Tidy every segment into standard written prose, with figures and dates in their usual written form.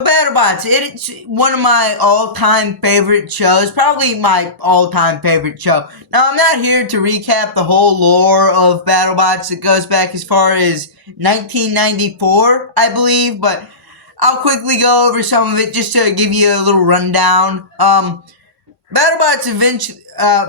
BattleBots, it's one of my all-time favorite shows, probably my all-time favorite show. Now, I'm not here to recap the whole lore of BattleBots. It goes back as far as 1994, I believe, but I'll quickly go over some of it just to give you a little rundown. BattleBots eventually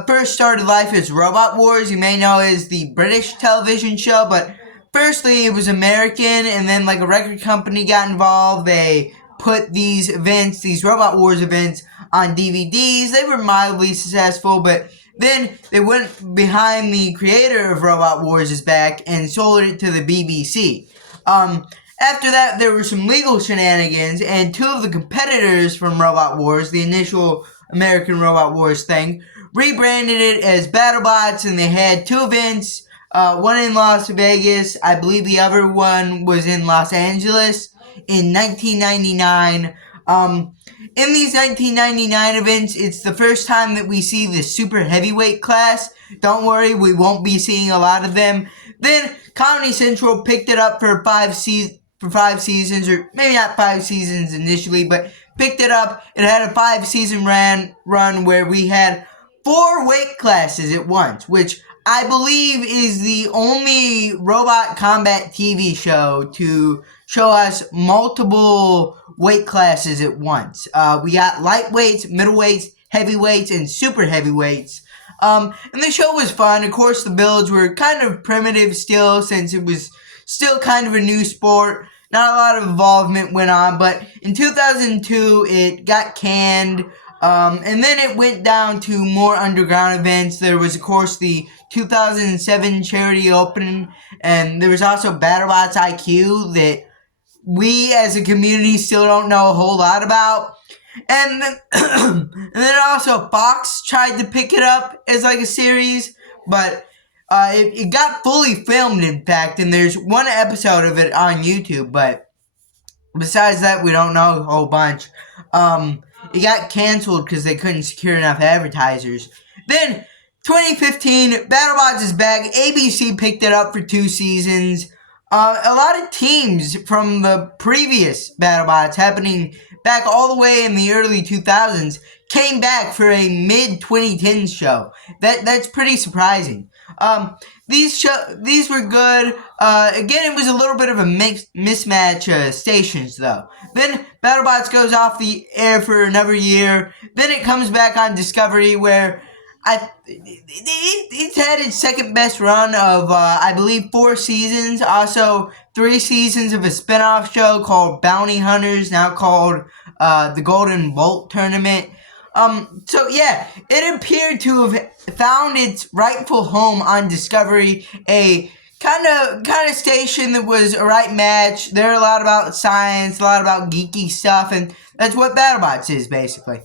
first started life as Robot Wars. You may know as the British television show, but firstly it was American, and then like a record company got involved. They put these events, these Robot Wars events, on DVDs. They were mildly successful, but then they went behind the creator of Robot Wars' back and sold it to the BBC. After that, there were some legal shenanigans, and two of the competitors from Robot Wars, the initial American Robot Wars thing, rebranded it as BattleBots, and they had two events, one in Las Vegas, I believe the other one was in Los Angeles, in 1999. In these 1999 events, it's the first time that we see the super heavyweight class. Don't worry, we won't be seeing a lot of them. Then Comedy Central picked it up for five seasons, or maybe not 5 seasons initially, but picked it up. It had a 5-season run where we had 4 weight classes at once, which I believe is the only robot combat TV show to show us multiple weight classes at once. We got lightweights, middleweights, heavyweights, and super heavyweights. And the show was fun. Of course, the builds were kind of primitive still, since it was still kind of a new sport. Not a lot of involvement went on, but in 2002, it got canned, and then it went down to more underground events. There was, of course, the 2007 charity opening, and there was also BattleBots IQ that we as a community still don't know a whole lot about. And then, and then also Fox tried to pick it up as like a series, but it got fully filmed, in fact, and there's one episode of it on YouTube, but besides that, we don't know a whole bunch. It got canceled because they couldn't secure enough advertisers. Then, 2015, BattleBots is back. ABC picked it up for 2 seasons. A lot of teams from the previous BattleBots, happening back all the way in the early 2000s, came back for a mid-2010s show. That's pretty surprising. These were good. Again, it was a little bit of a mismatch stations, though. Then BattleBots goes off the air for another year. Then it comes back on Discovery, where it's had its second best run of, I believe, 4 seasons. Also, 3 seasons of a spin-off show called Bounty Hunters, now called the Golden Bolt Tournament. So yeah, it appeared to have found its rightful home on Discovery, a kind of station that was a right match. They're a lot about science, a lot about geeky stuff, and that's what BattleBots is, basically.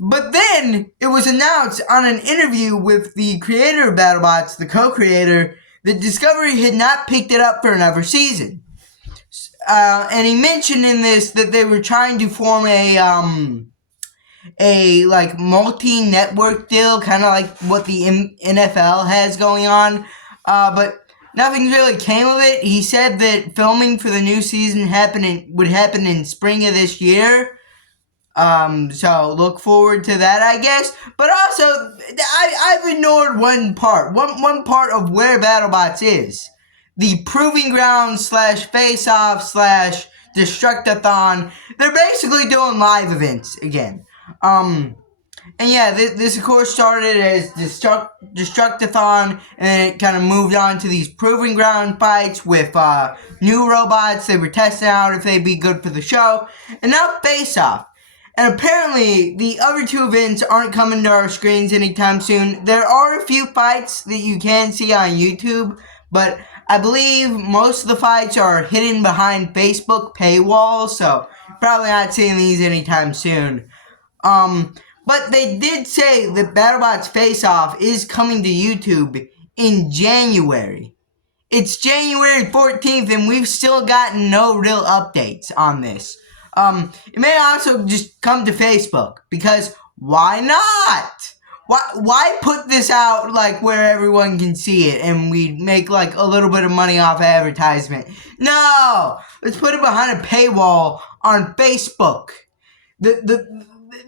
But then, it was announced on an interview with the creator of BattleBots, the co-creator, that Discovery had not picked it up for another season. And he mentioned in this that they were trying to form a like multi-network deal, kind of like what the NFL has going on, but nothing really came of it. He said that filming for the new season would happen in spring of this year. So look forward to that, I guess. But also, I've ignored one part of where BattleBots is. The Proving Ground / Face-Off / Destructathon. They're basically doing live events again. And yeah, this of course started as Destructathon, and then it kind of moved on to these Proving Ground fights with, new robots. They were testing out if they'd be good for the show. And now Face-Off. And apparently, the other 2 events aren't coming to our screens anytime soon. There are a few fights that you can see on YouTube, but I believe most of the fights are hidden behind Facebook paywalls, so probably not seeing these anytime soon. But they did say that BattleBots Face-Off is coming to YouTube in January. It's January 14th, and we've still gotten no real updates on this. It may also just come to Facebook, because why not? Why put this out like where everyone can see it and we make like a little bit of money off advertisement? No, let's put it behind a paywall on Facebook. The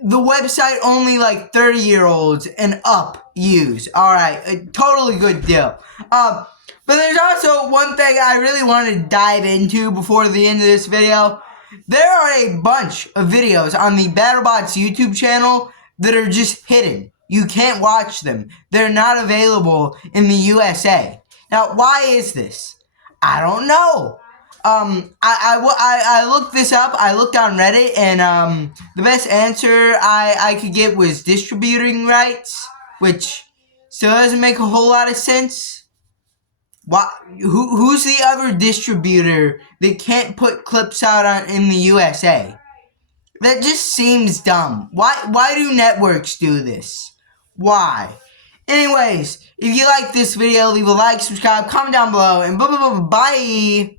website only like 30-year-olds and up use. All right, a totally good deal. But there's also one thing I really want to dive into before the end of this video. There are a bunch of videos on the BattleBots YouTube channel that are just hidden. You can't watch them. They're not available in the USA. Now, why is this? I don't know. I looked this up. I looked on Reddit, and the best answer I could get was distributing rights, which still doesn't make a whole lot of sense. Why? Who's the other distributor that can't put clips out in the USA? That just seems dumb. Why do networks do this? Why? Anyways, if you like this video, leave a like, subscribe, comment down below, and bye.